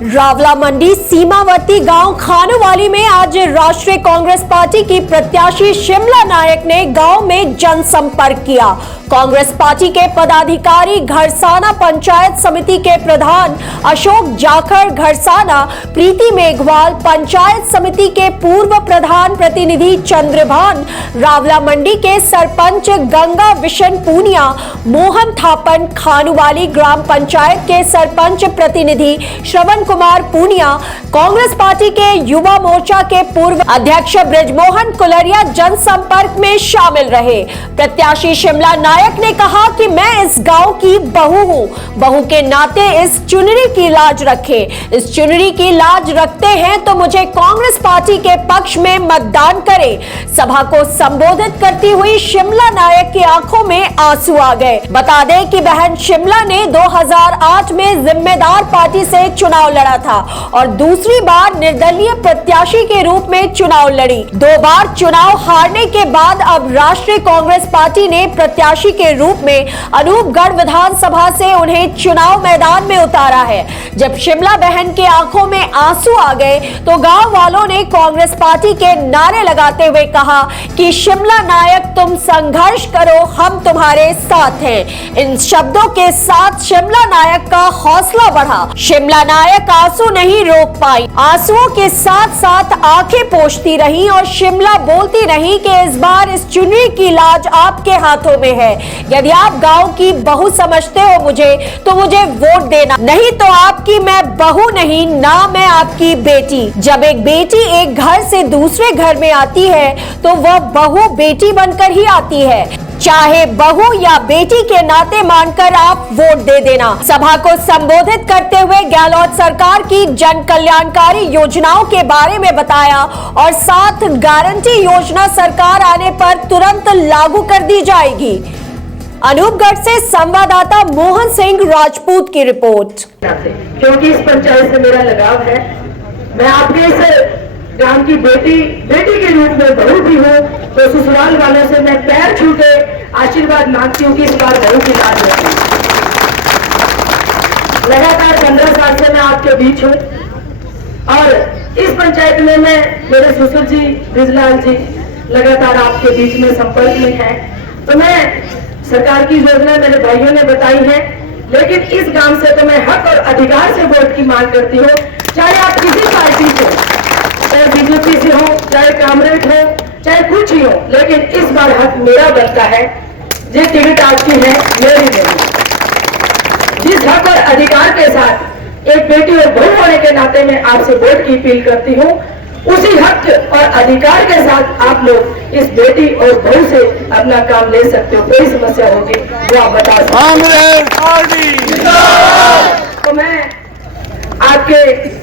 रावला मंडी सीमावर्ती गांव खानोवाली में आज राष्ट्रीय कांग्रेस पार्टी की प्रत्याशी शिमला नायक ने गांव में जनसंपर्क किया। कांग्रेस पार्टी के पदाधिकारी घरसाना पंचायत समिति के प्रधान अशोक जाखड़ घरसाना, प्रीति मेघवाल पंचायत समिति के पूर्व प्रधान प्रतिनिधि चंद्रभान, रावला मंडी के सरपंच गंगा विशन पूनिया, मोहन थापन खानोवाली ग्राम पंचायत के सरपंच प्रतिनिधि श्रवण कुमार पूनिया, कांग्रेस पार्टी के युवा मोर्चा के पूर्व अध्यक्ष ब्रिजमोहन कुलरिया जनसंपर्क में शामिल रहे। प्रत्याशी शिमला नायक ने कहा कि मैं इस गांव की बहू हूं, बहू के नाते इस चुनरी की लाज रखे। इस चुनरी की लाज रखते हैं तो मुझे कांग्रेस पार्टी के पक्ष में मतदान करें। सभा को संबोधित करती हुई शिमला नायक की आंखों में आंसू आ गए। बता दें कि बहन शिमला ने 2008 में जिम्मेदार पार्टी से चुनाव लड़ा था और दूसरी बार निर्दलीय प्रत्याशी के रूप में चुनाव लड़ी। 2 बार चुनाव हारने के बाद अब राष्ट्रीय कांग्रेस पार्टी ने प्रत्याशी के रूप में अनूपगढ़ विधानसभा से उन्हें चुनाव मैदान में उतारा है। जब शिमला बहन के आंखों में आंसू आ गए तो गांव वालों ने कांग्रेस पार्टी के नारे लगाते हुए कहा कि शिमला नायक तुम संघर्ष करो, हम तुम्हारे साथ हैं। इन शब्दों के साथ शिमला नायक का हौसला बढ़ा। शिमला नायक आंसू नहीं रोक पाई, आंसुओं के साथ साथ आंखें पोंछती रही और शिमला बोलती रही कि इस बार इस चुनरी की लाज आपके हाथों में है। यदि आप गांव की बहू समझते हो मुझे तो मुझे वोट देना, नहीं तो आपकी मैं बहू नहीं ना मैं आपकी बेटी। जब एक बेटी एक घर से दूसरे घर में आती है तो वह बहू बेटी बनकर ही आती है। चाहे बहू या बेटी के नाते मानकर आप वोट दे देना। सभा को संबोधित करते हुए गहलोत सरकार की जन कल्याणकारी योजनाओं के बारे में बताया और साथ गारंटी योजना सरकार आने पर तुरंत लागू कर दी जाएगी। अनूपगढ़ से संवाददाता मोहन सिंह राजपूत की रिपोर्ट। क्योंकि इस पंचायत से मेरा लगाव है, मैं आपके इस गांव की बेटी के रूप में बहू भी हूँ, तो ससुराल वालों से मैं पैर छू के आशीर्वाद मांगती हूँ कि इस बार बहू की लाज रखें। लगातार 15 साल से मैं आपके बीच हूँ और इस पंचायत में मैं मेरे ससुर जी ब्रिजलाल जी लगातार आपके बीच में संपर्क में है। तो मैं सरकार की योजना मेरे भाइयों ने बताई है, लेकिन इस गांव से तो मैं हक और अधिकार से वोट की मांग करती हूँ। चाहे आप किसी पार्टी से, चाहे बीजेपी से हो, चाहे कांग्रेस हो, चाहे कुछ ही हो, लेकिन इस बार हक मेरा बनता है। ये टिकट आपकी है, मेरी नहीं। जिस हक और अधिकार के साथ एक बेटी और बहू होने के नाते मैं आपसे वोट की अपील करती हूँ, उसी हक और अधिकार के साथ आप लोग इस बेटी और बहू से अपना काम ले सकते हो। कोई समस्या होगी वो आप बता सकते। तो मैं आपके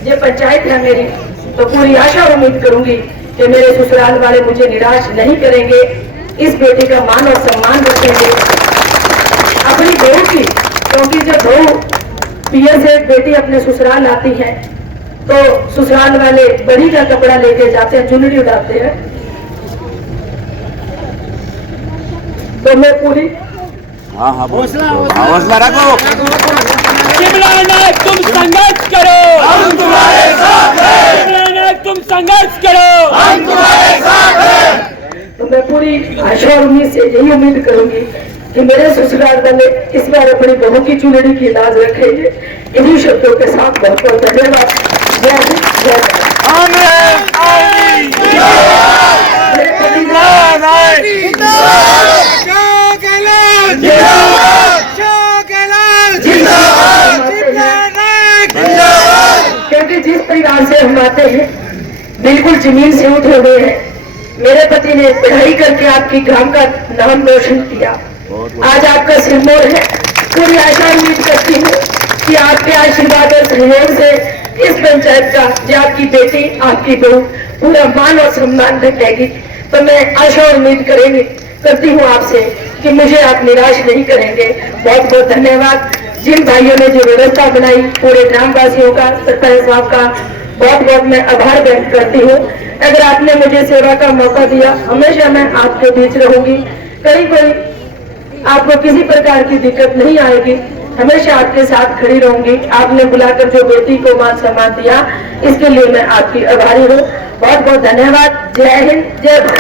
ये पंचायत है मेरी, तो पूरी आशा और उम्मीद करूंगी कि मेरे ससुराल वाले मुझे निराश नहीं करेंगे। इस बेटी का मान और सम्मान रखेंगे अपनी बहू की, क्योंकि जब बहू पिया से एक बेटी अपने ससुराल आती है तो ससुराल वाले बड़ी का कपड़ा लेके जाते हैं, चुनरी उड़ाते हैं। तो मैं पूरी हौसला रखो। शिमला नायक तुम संघर्ष करो, हम तुम्हारे साथ हैं। शिमला नायक तुम संघर्ष करो, हम तुम्हारे साथ हैं। तो मैं पूरी आशा और उम्मीद से यही उम्मीद करूंगी कि मेरे ससुराल वाले इस बार अपनी बहू की चुनरी की लाज रखेंगे। इन्हीं शब्दों के साथ बहुत बहुत धन्यवाद। जय हिंद, जय क्योंकि जिस परिवार से हम आते हैं बिल्कुल जमीन से उठे हुए हैं। मेरे पति ने पढ़ाई करके आपकी ग्राम का नाम रोशन किया, आज आपका सिरमौर है। पूरी आशा उम्मीद करती हूँ कि आपके आशीर्वाद और सहयोग से इस पंचायत का जो आपकी बेटी आपकी बहू पूरा मान और सम्मान रखेगी। तो मैं आशा और उम्मीद करती हूँ आपसे कि मुझे आप निराश नहीं करेंगे। बहुत बहुत धन्यवाद। जिन भाइयों ने जो व्यवस्था बनाई, पूरे ग्रामवासियों का, सरपंच साहब का बहुत बहुत मैं आभार व्यक्त करती हूँ। अगर आपने मुझे सेवा का मौका दिया, हमेशा मैं आपके बीच रहूंगी। कहीं कोई आपको किसी प्रकार की दिक्कत नहीं आएगी। हमेशा आपके साथ खड़ी रहूंगी। आपने बुलाकर जो बेटी को मान सम्मान दिया, इसके लिए मैं आपकी आभारी हूँ। बहुत बहुत धन्यवाद। जय हिंद, जय भारत।